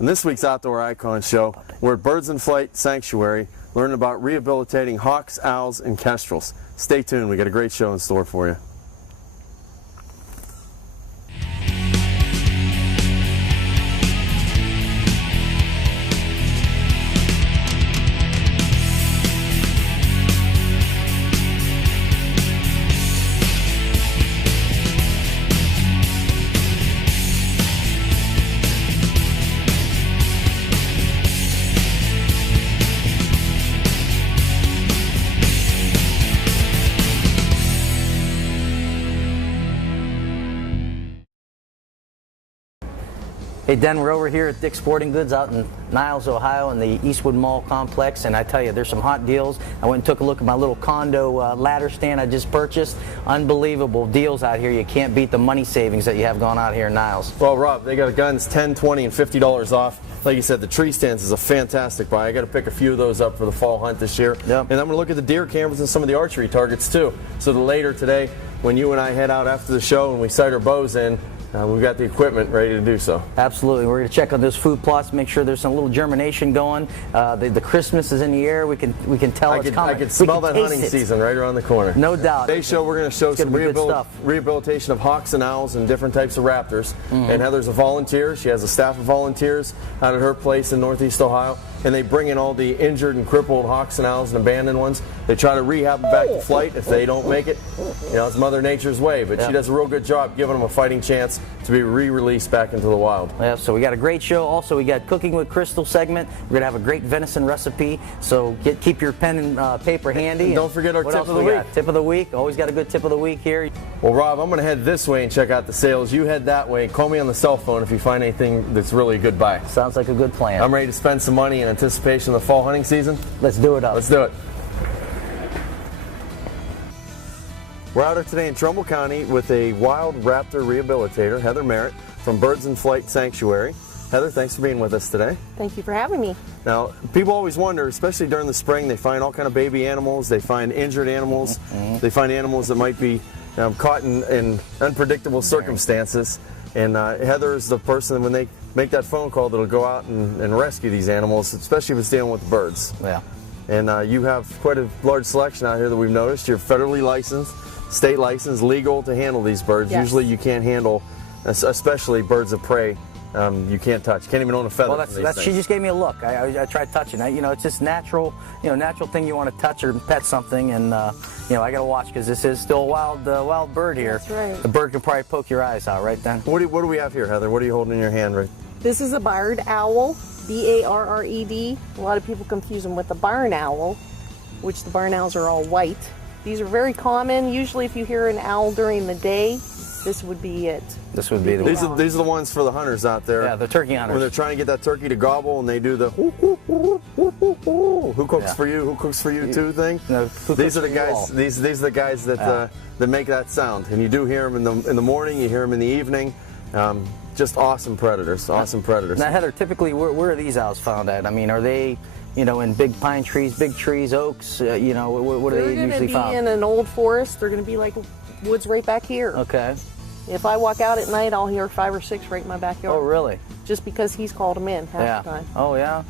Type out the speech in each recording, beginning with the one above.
In this week's Outdoor Icon Show, we're at Birds in Flight Sanctuary, learning about rehabilitating hawks, owls, and kestrels. Stay tuned, we got a great show in store for you. Hey Den, we're over here at Dick's Sporting Goods out in Niles, Ohio in the Eastwood Mall complex, and I tell you, there's some hot deals. I went and took a look at my little condo ladder stand I just purchased. Unbelievable deals out here. You can't beat the money savings that you have going out here in Niles. Well, Rob, they got guns $10, $20, and $50 off. Like you said, the tree stands is a fantastic buy. I got to pick a few of those up for the fall hunt this year. Yep. And I'm going to look at the deer cameras and some of the archery targets too. So later today, when you and I head out after the show and we sight our bows in, we've got the equipment ready to do so. Absolutely. We're going to check on those food plots, make sure there's some little germination going. The Christmas is in the air. We can tell it's coming. I can smell that hunting season right around the corner. No doubt. Today's show, we're going to show some rehabilitation of hawks and owls and different types of raptors. And Heather's a volunteer. She has a staff of volunteers out at her place in Northeast Ohio. And they bring in all the injured and crippled hawks and owls and abandoned ones. They try to rehab them back to flight. If they don't make it, you know, it's Mother Nature's way. But she does a real good job giving them a fighting chance to be re-released back into the wild. Yeah, so we got a great show. Also, we got Cooking with Crystal segment. We're going to have a great venison recipe. So keep your pen and paper handy. And don't forget our tip of the week. Tip of the week. Always got a good tip of the week here. Well, Rob, I'm going to head this way and check out the sales. You head that way. Call me on the cell phone if you find anything that's really a good buy. Sounds like a good plan. I'm ready to spend some money in anticipation of the fall hunting season. Let's do it up. Let's do it. We're out here today in Trumbull County with a wild raptor rehabilitator, Heather Merritt, from Birds in Flight Sanctuary. Heather, thanks for being with us today. Thank you for having me. Now, people always wonder, especially during the spring, they find all kind of baby animals, they find injured animals, they find animals that might be caught in unpredictable circumstances. And Heather is the person, when they make that phone call, that'll go out and rescue these animals, especially if it's dealing with birds. Yeah. And you have quite a large selection out here that we've noticed. You're federally licensed, state licensed, legal to handle these birds. Yes. Usually you can't handle, especially birds of prey. You can't touch. Can't even own a feather. Well, she just gave me a look. I tried touching it. You know, it's just natural. You know, natural thing you want to touch or pet something, and you know, I got to watch because this is still a wild bird here. That's right. The bird can probably poke your eyes out, right then. What do we have here, Heather? What are you holding in your hand, right? This is a barred owl, B-A-R-R-E-D. A lot of people confuse them with the barn owl, which the barn owls are all white. These are very common. Usually, if you hear an owl during the day, this would be it. This would be the one. These are the ones for the hunters out there. Yeah, the turkey hunters. When they're trying to get that turkey to gobble and they do the who cooks for you, who cooks for you too thing. No, these are the guys. These are the guys that that make that sound. And you do hear them in the morning. You hear them in the evening. Just awesome predators. Awesome predators. Now, Heather, typically, where are these owls found at? I mean, are they, you know, in big pine trees, big trees, oaks? You know, what are they usually found? They're going to be in an old forest. They're going to be like woods right back here. Okay. If I walk out at night, I'll hear 5 or 6 right in my backyard. Oh, really? Just because he's called them in half the time. Oh, yeah.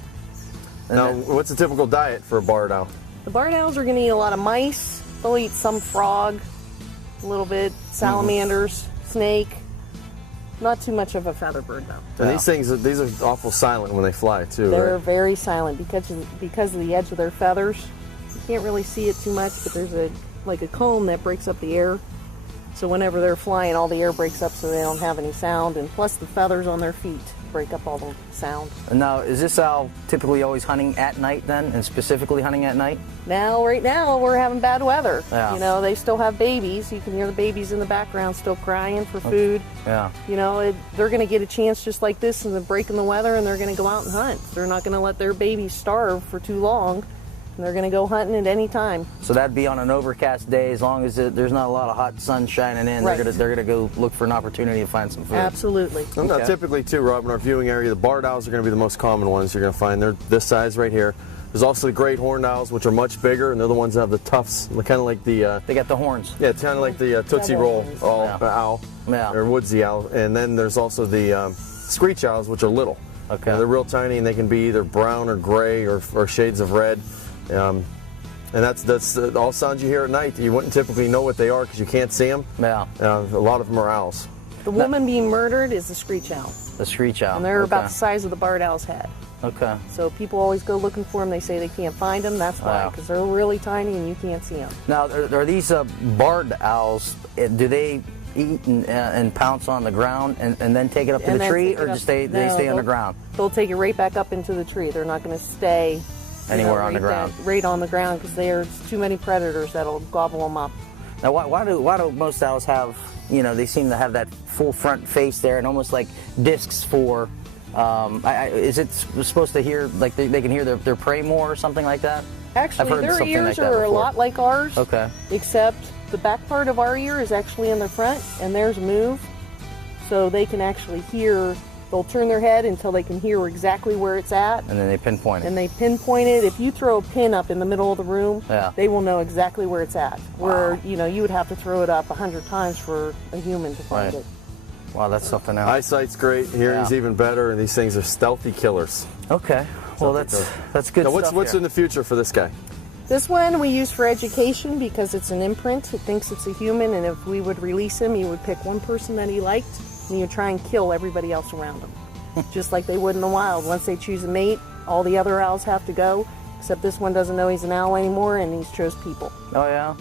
Now, what's a typical diet for a barred owl? The barred owls are going to eat a lot of mice. They'll eat some frog, a little bit, salamanders, snake. Not too much of a feather bird, though. And these are awful silent when they fly, too, They're right? very silent because of the edge of their feathers. You can't really see it too much, but there's like a comb that breaks up the air. So whenever they're flying, all the air breaks up so they don't have any sound, and plus the feathers on their feet break up all the sound. And now, is this owl typically always hunting at night then, and specifically hunting at night? Right now, we're having bad weather. Yeah. You know, they still have babies. You can hear the babies in the background still crying for food. Yeah. You know, they're going to get a chance just like this in the break in the weather, and they're going to go out and hunt. They're not going to let their babies starve for too long. And they're going to go hunting at any time. So that'd be on an overcast day, as long as there's not a lot of hot sun shining in. Right. They're gonna go look for an opportunity to find some food. Absolutely. And now, typically, too, Rob, in our viewing area, the barred owls are going to be the most common ones you're going to find. They're this size right here. There's also the great horned owls, which are much bigger, and they're the ones that have the tufts, kind of like the... they got the horns. Yeah, kind of like the Tootsie Roll owl, Yeah. or woodsy owl. And then there's also the screech owls, which are little. Okay. They're real tiny, and they can be either brown or gray or shades of red. And that's all sounds you hear at night. You wouldn't typically know what they are because you can't see them. Yeah. A lot of them are owls. The woman being murdered is the screech owl. The screech owl. And they're Okay. about the size of the barred owl's head. Okay. So people always go looking for them. They say they can't find them. That's why, Wow. because they're really tiny and you can't see them. Now, are these barred owls? Do they eat and pounce on the ground and then take it up to And the then tree, take it or up- just they No, stay they'll- underground? They'll take it right back up into the tree. They're not going to stay Anywhere on the right ground. right on the ground because there's too many predators that'll gobble them up. Now, why do most owls have? They seem to have that full front face there and almost like discs for. Is it supposed to hear like they can hear their prey more or something like that? Actually, heard their something ears like that are a before. lot like ours. Okay. Except the back part of our ear is actually in the front, and theirs move, so they can actually hear. They'll turn their head until they can hear exactly where it's at, And then they pinpoint it. and they pinpoint it. If you throw a pin up in the middle of the room, Yeah. they will know exactly where it's at. Where you would have to throw it up 100 times for a human to find Right. it. Wow, that's something else. Eyesight's great. Hearing's Yeah. even better, and these things are stealthy killers. Okay. Well, Something that's good Now, stuff. what's here. in the future for this guy? This one we use for education because it's an imprint. It thinks it's a human, and if we would release him, he would pick one person that he liked, and he would try and kill everybody else around him. Just like they would in the wild. Once they choose a mate, all the other owls have to go, except this one doesn't know he's an owl anymore, and he's chose people. Oh yeah.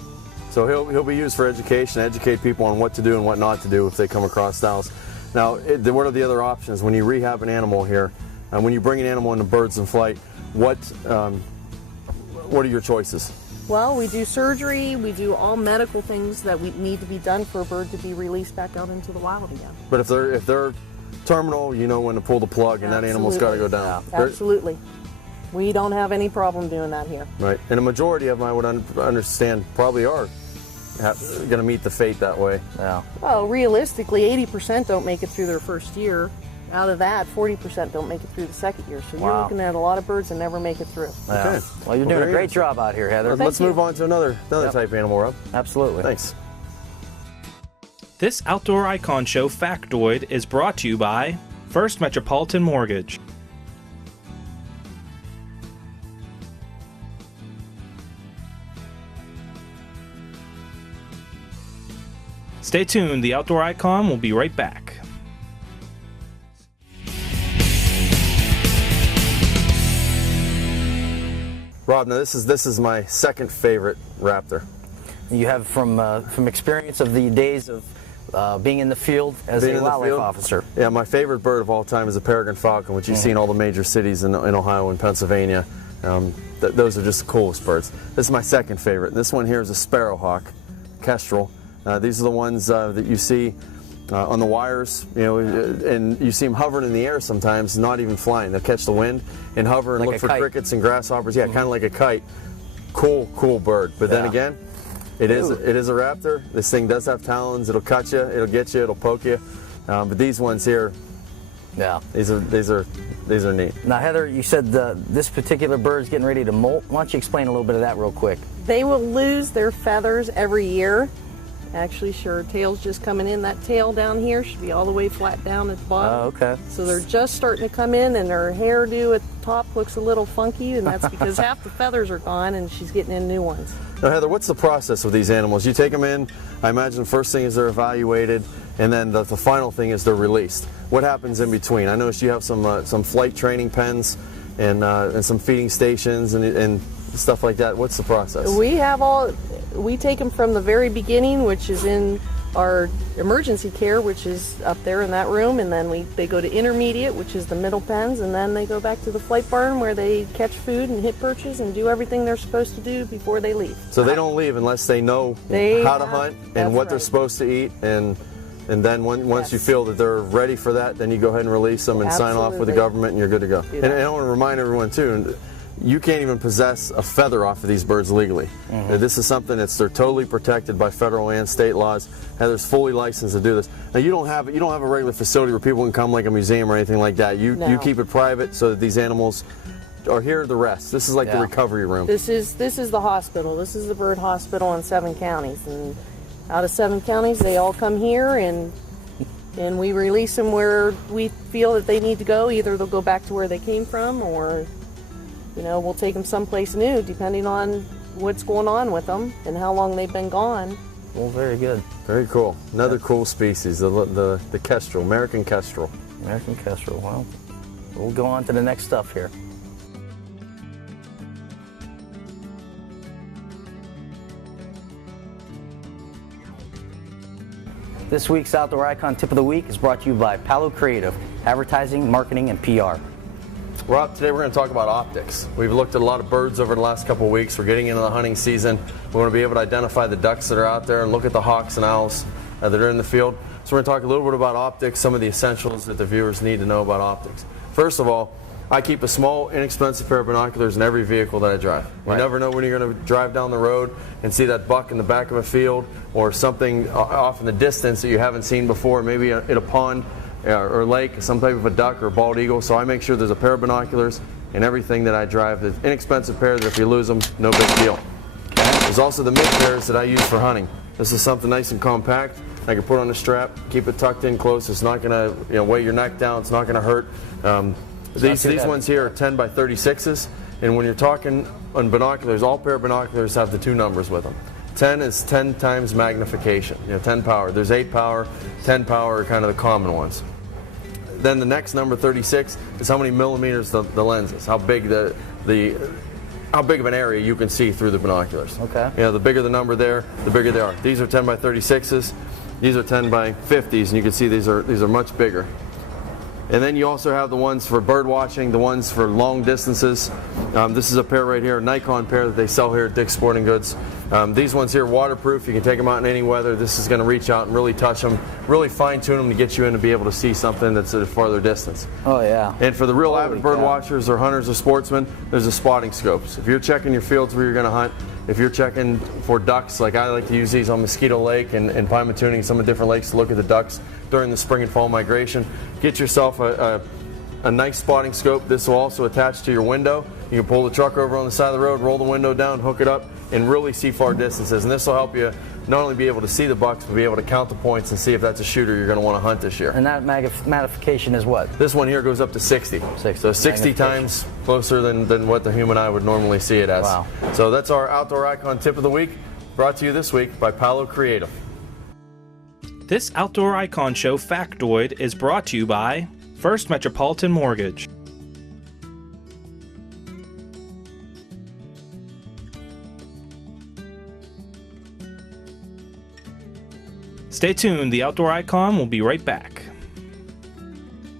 So he'll be used for education, educate people on what to do and what not to do if they come across owls. Now, what are the other options when you rehab an animal here? And when you bring an animal into birds in flight, what are your choices? Well, we do surgery, we do all medical things that we need to be done for a bird to be released back out into the wild again. But if they're terminal, you know when to pull the plug, and that animal's got to go down. Absolutely. We don't have any problem doing that here. Right, and a majority of them, I would understand, probably are going to meet the fate that way. Yeah. Well, realistically, 80% don't make it through their first year. Out of that, 40% don't make it through the second year. So you're Wow. looking at a lot of birds that never make it through. Yeah. Okay. Well, you're doing Well, a very great interesting. job out here, Heather. Thank Let's you. move on to another Yep. type of animal, Rob. Absolutely. Thanks. This Outdoor Icon Show factoid is brought to you by First Metropolitan Mortgage. Stay tuned, the Outdoor Icon will be right back. Rob, now this is my second favorite raptor. You have from experience of the days of being in the field as Being a in the wildlife field? officer. Yeah, my favorite bird of all time is a peregrine falcon, which you see in all the major cities in Ohio and Pennsylvania. Those are just the coolest birds. This is my second favorite. This one here is a sparrowhawk, kestrel. These are the ones that you see on the wires, and you see them hovering in the air sometimes, not even flying. They'll catch the wind and hover and Like look a for kite. crickets and grasshoppers. Yeah, kind of like a kite. Cool bird. But then Yeah. again, it is a raptor. This thing does have talons. It'll cut you. It'll get you. It'll poke you. But these ones here, Yeah. these are neat. Now, Heather, you said this particular bird's getting ready to molt. Why don't you explain a little bit of that real quick? They will lose their feathers every year. Actually, sure, tail's just coming in. That tail down here should be all the way flat down at the bottom. Oh, okay. So they're just starting to come in, and her hairdo at the top looks a little funky, and that's because half the feathers are gone, and she's getting in new ones. Now, Heather, what's the process with these animals? You take them in. I imagine the first thing is they're evaluated, and then the final thing is they're released. What happens in between? I noticed you have some flight training pens and some feeding stations and stuff like that. What's the process? We take them from the very beginning, which is in our emergency care, which is up there in that room, and then they go to intermediate, which is the middle pens, and then they go back to the flight barn where they catch food and hit perches and do everything they're supposed to do before they leave. So they don't leave unless they know how to hunt and That's what they're right. supposed to eat, and then once you Yes. feel that they're ready for that, then you go ahead and release them and sign off with the Absolutely. government, and you're good to go. Do And that. I want to remind everyone too, you can't even possess a feather off of these birds legally. This is something they're totally protected by federal and state laws. Heather's fully licensed to do this. Now you don't have a regular facility where people can come, like a museum or anything like that. You No. keep it private so that these animals are here to rest. This is like the Yeah. recovery room. This is the hospital. This is the bird hospital in 7 counties, and out of 7 counties, they all come here, and and we release them where we feel that they need to go. Either they'll go back to where they came from, or we'll take them someplace new, depending on what's going on with them and how long they've been gone. Well, very good. Very cool. Another cool species, the kestrel, American kestrel. American kestrel. Well, we'll go on to the next stuff here. This week's Outdoor Icon Tip of the Week is brought to you by Palo Creative, advertising, marketing, and PR. Rob, today we're going to talk about optics. We've looked at a lot of birds over the last couple of weeks. We're getting into the hunting season. We want to be able to identify the ducks that are out there and look at the hawks and owls that are in the field. So we're going to talk a little bit about optics, some of the essentials that the viewers need to know about optics. First of all, I keep a small, inexpensive pair of binoculars in every vehicle that I drive. You never know when you're going to drive down the road and see that buck in the back of a field or something off in the distance that you haven't seen before, maybe in a pond or lake, some type of a duck or bald eagle. So I make sure there's a pair of binoculars in everything that I drive. There's inexpensive pair that if you lose them, no big deal. There's also the mid pairs that I use for hunting. This is something nice and compact. I can put on a strap, keep it tucked in close. It's not going to weigh your neck down. It's not going to hurt. These ones here are 10 by 36s, and when you're talking on binoculars, all pair of binoculars have the 2 numbers with them. 10 is 10 times magnification, 10 power. There's 8 power, 10 power are kind of the common ones. Then the next number, 36, is how many millimeters the lens is, how big how big of an area you can see through the binoculars. Okay. The bigger the number there, the bigger they are. These are 10 by 36s. These are 10 by 50s, and you can see these are much bigger. And then you also have the ones for bird watching, the ones for long distances. This is a pair right here, a Nikon pair that they sell here at Dick's Sporting Goods. These ones here are waterproof. You can take them out in any weather. This is going to reach out and really touch them, really fine tune them to get you in to be able to see something that's at a farther distance. Oh, yeah. And for the real avid bird cow. watchers or hunters or sportsmen, there's a spotting scopes. If you're checking your fields where you're going to hunt, if you're checking for ducks, like I like to use these on Mosquito Lake and Pymatuning, some of the different lakes to look at the ducks during the spring and fall migration, get yourself a nice spotting scope. This will also attach to your window. You can pull the truck over on the side of the road, roll the window down, hook it up, and really see far distances. And this will help you not only be able to see the bucks, but be able to count the points and see if that's a shooter you're going to want to hunt this year. And that magnification is what? This one here goes up to 60. 60. So 60 times closer than what the human eye would normally see it as. Wow. So that's our Outdoor Icon Tip of the Week, brought to you this week by Palo Creative. This Outdoor Icon Show factoid is brought to you by First Metropolitan Mortgage. Stay tuned, the Outdoor Icon will be right back.